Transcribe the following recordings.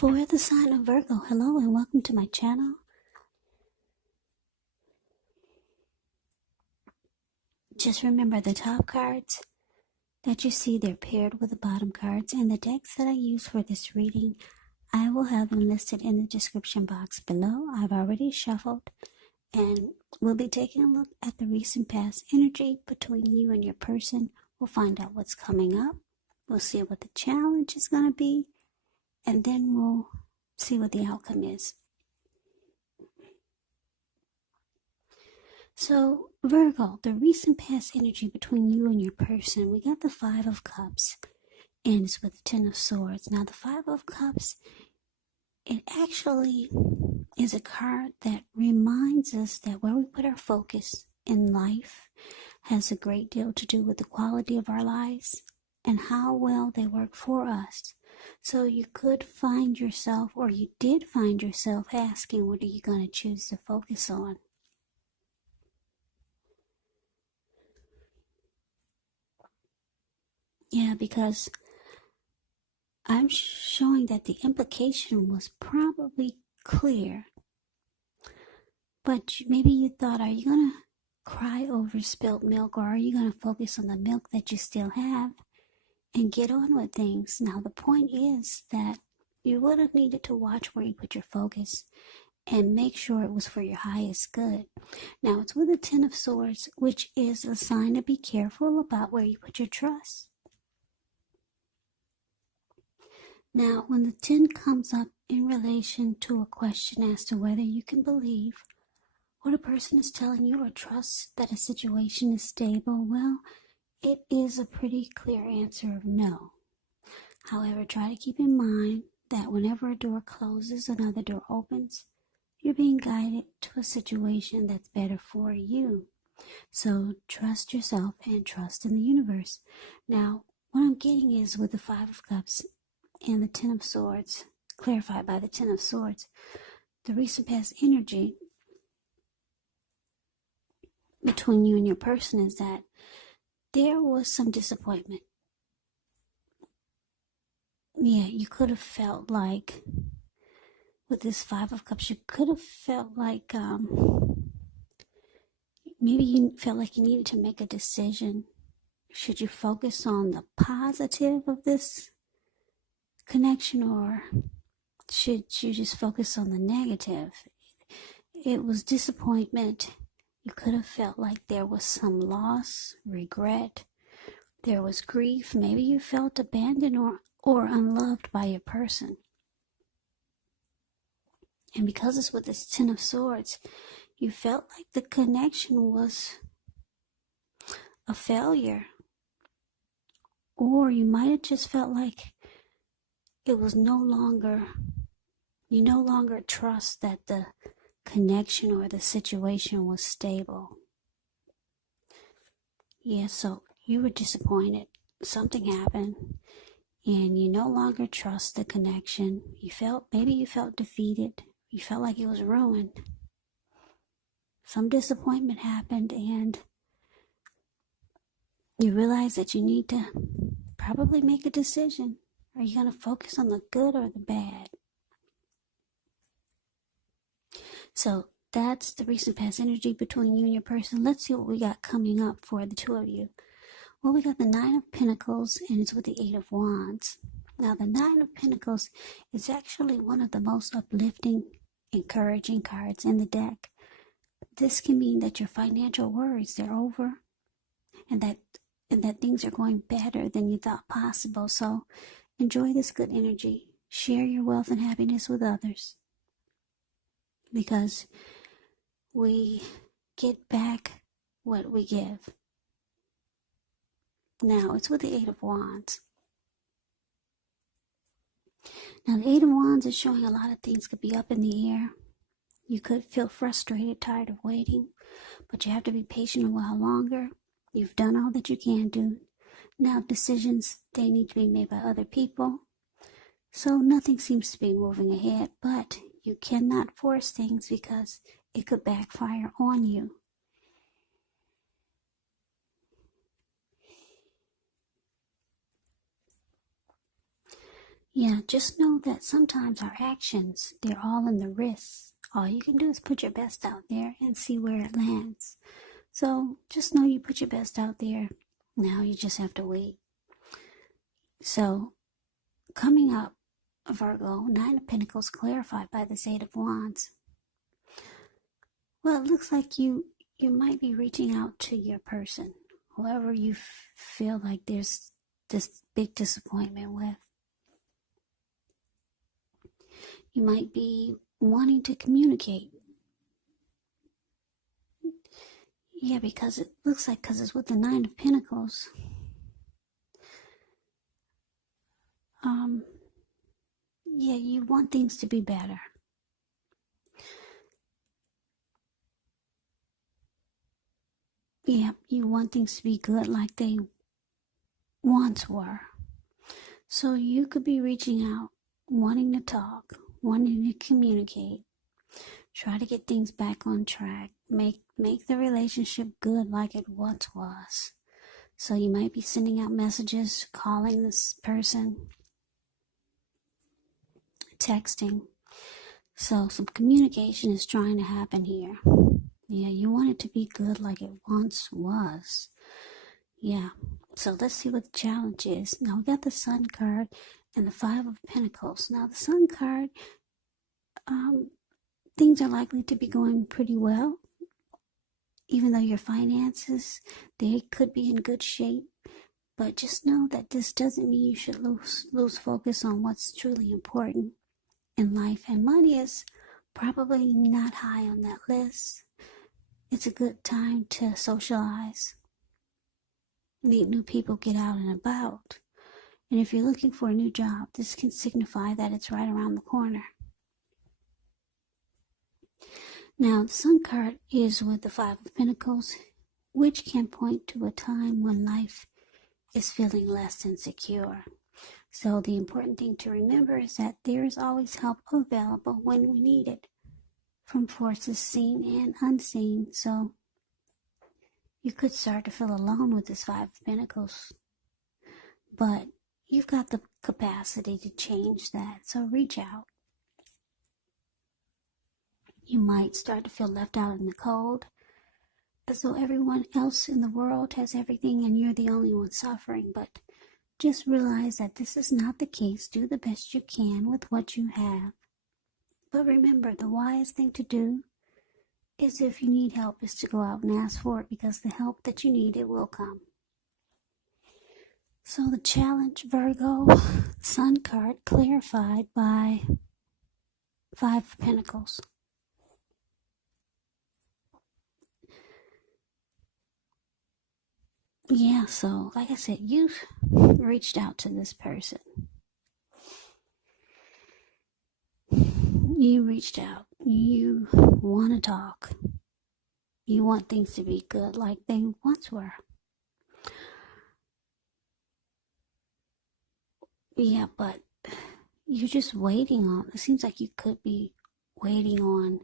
For the sign of Virgo, hello and welcome to my channel. Just remember the top cards that you see, they're paired with the bottom cards, and the decks that I use for this reading, I will have them listed in the description box below. I've already shuffled, and we'll be taking a look at the recent past energy between you and your person. We'll find out what's coming up. We'll see what the challenge is going to be, and then we'll see what the outcome is. So, Virgo, the recent past energy between you and your person, we got the Five of Cups, and it's with the Ten of Swords. Now, the Five of Cups, it actually is a card that reminds us that where we put our focus in life has a great deal to do with the quality of our lives and how well they work for us. So you could find yourself, or you did find yourself, asking, what are you going to choose to focus on? Yeah, because I'm showing that the implication was probably clear. But maybe you thought, are you going to cry over spilt milk, or are you going to focus on the milk that you still have and get on with things? Now, the point is that you would have needed to watch where you put your focus and make sure it was for your highest good. Now, it's with the Ten of Swords, which is a sign to be careful about where you put your trust. Now, when the 10 comes up in relation to a question as to whether you can believe what a person is telling you or trust that a situation is stable, well, it is a pretty clear answer of no. However, try to keep in mind that whenever a door closes, another door opens. You're being guided to a situation that's better for you. So trust yourself and trust in the universe. Now, what I'm getting is with the Five of Cups and the Ten of Swords, clarified by the Ten of Swords, the recent past energy between you and your person is that there was some disappointment. Yeah, you could have felt like, with this Five of Cups, you could have felt like, maybe you felt like you needed to make a decision. Should you focus on the positive of this connection, or should you just focus on the negative? It was disappointment. You could have felt like there was some loss, regret. There was grief. Maybe you felt abandoned or unloved by your person. And because it's with this Ten of Swords, you felt like the connection was a failure. Or you might have just felt like it was you no longer trust that the connection or the situation was stable. Yeah, so you were disappointed. Something happened and you no longer trust the connection. Maybe you felt defeated. You felt like it was ruined. Some disappointment happened and you realize that you need to probably make a decision. Are you going to focus on the good or the bad? So that's the recent past energy between you and your person. Let's see what we got coming up for the two of you. Well, we got the Nine of Pentacles, and it's with the Eight of Wands. Now, the Nine of Pentacles is actually one of the most uplifting, encouraging cards in the deck. This can mean that your financial worries, they're over, and that things are going better than you thought possible. So enjoy this good energy. Share your wealth and happiness with others, because we get back what we give. Now, it's with the Eight of Wands. Now, the Eight of Wands is showing a lot of things could be up in the air. You could feel frustrated, tired of waiting, but you have to be patient a while longer. You've done all that you can do. Now, decisions, they need to be made by other people. So nothing seems to be moving ahead, but you cannot force things because it could backfire on you. Yeah, just know that sometimes our actions, they're all in the wrist. All you can do is put your best out there and see where it lands. So just know you put your best out there. Now you just have to wait. So coming up, Virgo, Nine of Pentacles clarified by the Eight of Wands. Well, it looks like you might be reaching out to your person, whoever you feel like there's this big disappointment with. You might be wanting to communicate. Yeah, because it looks like, because it's with the Nine of Pentacles. Yeah, you want things to be better. Yeah, you want things to be good like they once were. So you could be reaching out, wanting to talk, wanting to communicate, try to get things back on track, make the relationship good like it once was. So you might be sending out messages, calling this person, texting. So some communication is trying to happen here. Yeah, you want it to be good like it once was. Yeah, so let's see what the challenge is. Now we got the Sun card and the Five of Pentacles. Now the Sun card, things are likely to be going pretty well. Even though your finances, they could be in good shape. But just know that this doesn't mean you should lose focus on what's truly important in life. And money is probably not high on that list. It's a good time to socialize, meet new people, get out and about. And if you're looking for a new job, this can signify that it's right around the corner. Now, the Sun card is with the Five of Pentacles, which can point to a time when life is feeling less than secure. So the important thing to remember is that there is always help available when we need it, from forces seen and unseen. So you could start to feel alone with this Five of Pentacles, but you've got the capacity to change that. So reach out. You might start to feel left out in the cold, as though everyone else in the world has everything and you're the only one suffering. But just realize that this is not the case. Do the best you can with what you have. But remember, the wise thing to do is, if you need help, is to go out and ask for it, because the help that you need, it will come. So the challenge, Virgo, Sun card clarified by Five of Pentacles. Yeah, so like I said, you've reached out to this person. You reached out. You want to talk. You want things to be good like they once were. Yeah, but you're just waiting on, it seems like you could be waiting on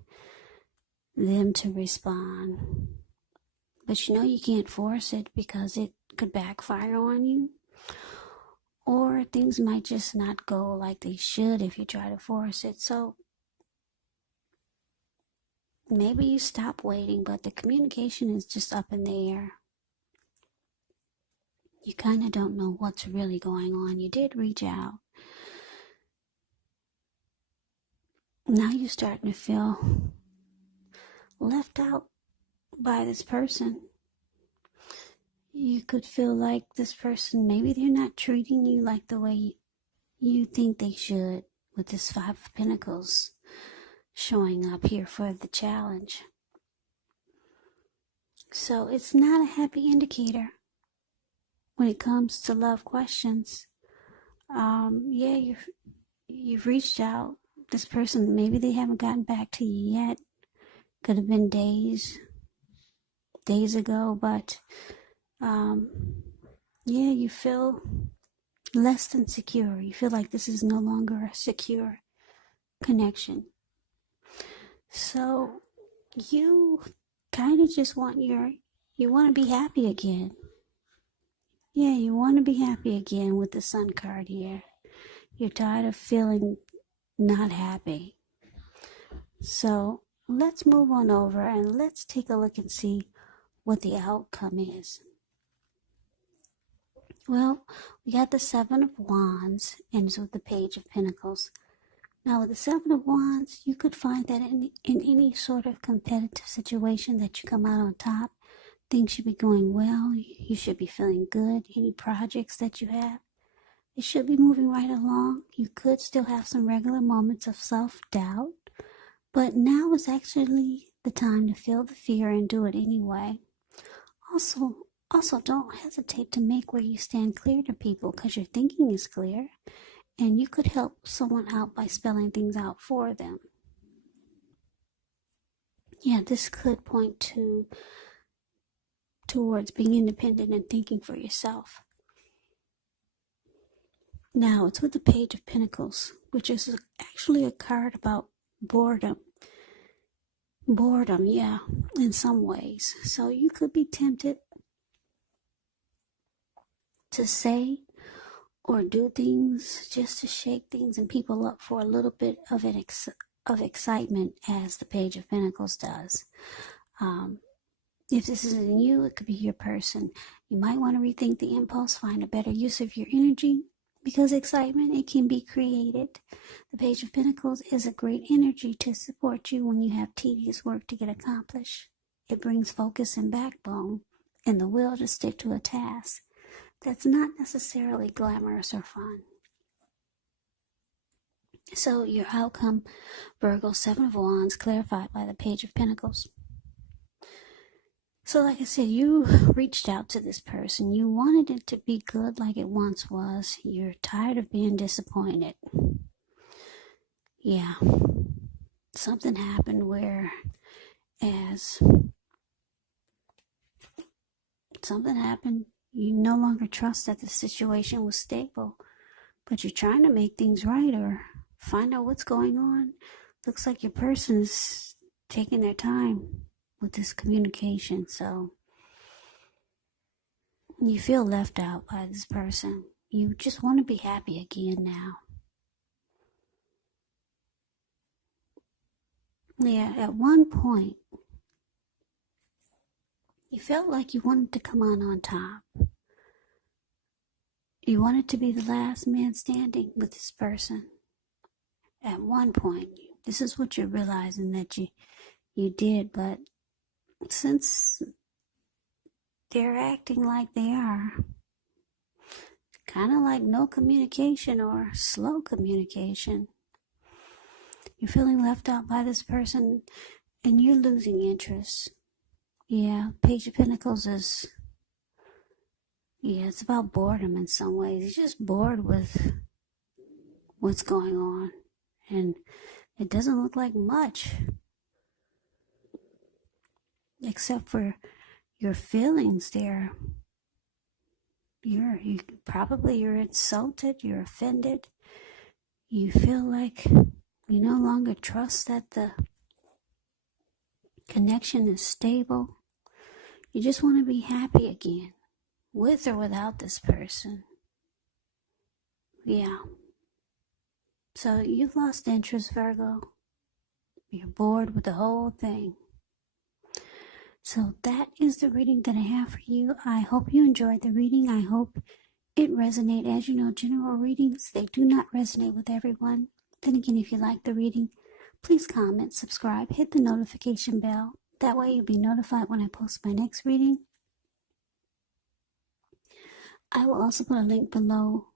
them to respond. But you know you can't force it, because it could backfire on you. Or things might just not go like they should if you try to force it. So maybe you stop waiting, but the communication is just up in the air. You kind of don't know what's really going on. You did reach out. Now you're starting to feel left out by this person. You could feel like this person, maybe they're not treating you like the way you think they should, with this Five of Pentacles showing up here for the challenge. So it's not a happy indicator when it comes to love questions. Yeah, you've reached out. This person, maybe they haven't gotten back to you yet. Could have been days ago, but yeah, you feel less than secure. You feel like this is no longer a secure connection. So you kind of just want you want to be happy again. Yeah, you want to be happy again with the Sun card here. You're tired of feeling not happy. So let's move on over and let's take a look and see what the outcome is. Well, we got the Seven of Wands ends with the Page of Pentacles. Now with the Seven of Wands, you could find that in any sort of competitive situation that you come out on top. Things should be going well. You should be feeling good. Any projects that you have, it should be moving right along. You could still have some regular moments of self-doubt, but now is actually the time to feel the fear and do it anyway. Also, don't hesitate to make where you stand clear to people, because your thinking is clear, and you could help someone out by spelling things out for them. Yeah, this could point towards being independent and thinking for yourself. Now, it's with the Page of Pentacles, which is actually a card about boredom. Boredom, yeah, in some ways. So you could be tempted to say or do things just to shake things and people up for a little bit of excitement, as the Page of Pentacles does. If this isn't you, it could be your person. You might want to rethink the impulse, find a better use of your energy, because excitement, it can be created. The Page of Pentacles is a great energy to support you when you have tedious work to get accomplished. It brings focus and backbone and the will to stick to a task that's not necessarily glamorous or fun. So your outcome, Virgo, Seven of Wands, clarified by the Page of Pentacles. So like I said, you reached out to this person. You wanted it to be good like it once was. You're tired of being disappointed. Yeah. Something happened you no longer trust that the situation was stable, but you're trying to make things right or find out what's going on. Looks like your person's taking their time with this communication, so you feel left out by this person. You just want to be happy again now. Yeah, at one point, you felt like you wanted to come on top. You wanted to be the last man standing with this person. At one point, this is what you're realizing that you did, but since they're acting like they are, kind of like no communication or slow communication, you're feeling left out by this person and you're losing interest. Yeah, Page of Pentacles is, it's about boredom in some ways. You're just bored with what's going on, and it doesn't look like much, except for your feelings there. You're insulted, you're offended. You feel like you no longer trust that the connection is stable. You just want to be happy again, with or without this person. Yeah. So you've lost interest, Virgo. You're bored with the whole thing. So that is the reading that I have for you. I hope you enjoyed the reading. I hope it resonated. As you know, general readings, they do not resonate with everyone. Then again, if you like the reading, please comment, subscribe, hit the notification bell. That way you'll be notified when I post my next reading. I will also put a link below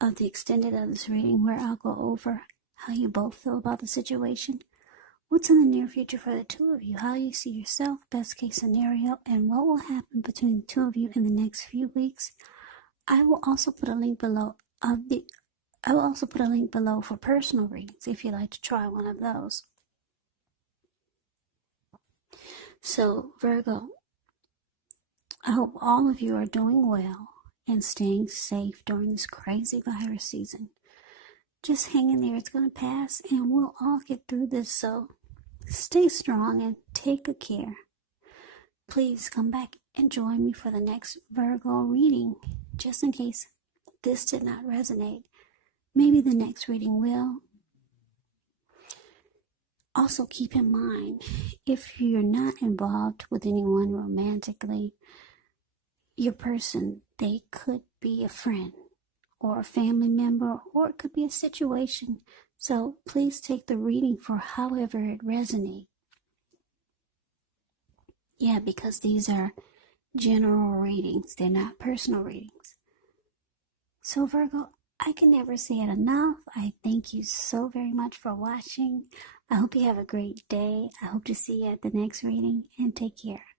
of the extended of this reading, where I'll go over how you both feel about the situation, what's in the near future for the two of you, how you see yourself, best case scenario, and what will happen between the two of you in the next few weeks. I will also put a link below for personal readings if you'd like to try one of those. So, Virgo, I hope all of you are doing well and staying safe during this crazy virus season. Just hang in there. It's going to pass, and we'll all get through this. So stay strong and take good care. Please come back and join me for the next Virgo reading, just in case this did not resonate. maybe the next reading will. Also keep in mind, if you're not involved with anyone romantically, your person, they could be a friend or a family member, or it could be a situation. So please take the reading for however it resonates. Yeah, because these are general readings. They're not personal readings. So Virgo, I can never say it enough. I thank you so very much for watching. I hope you have a great day. I hope to see you at the next reading, and take care.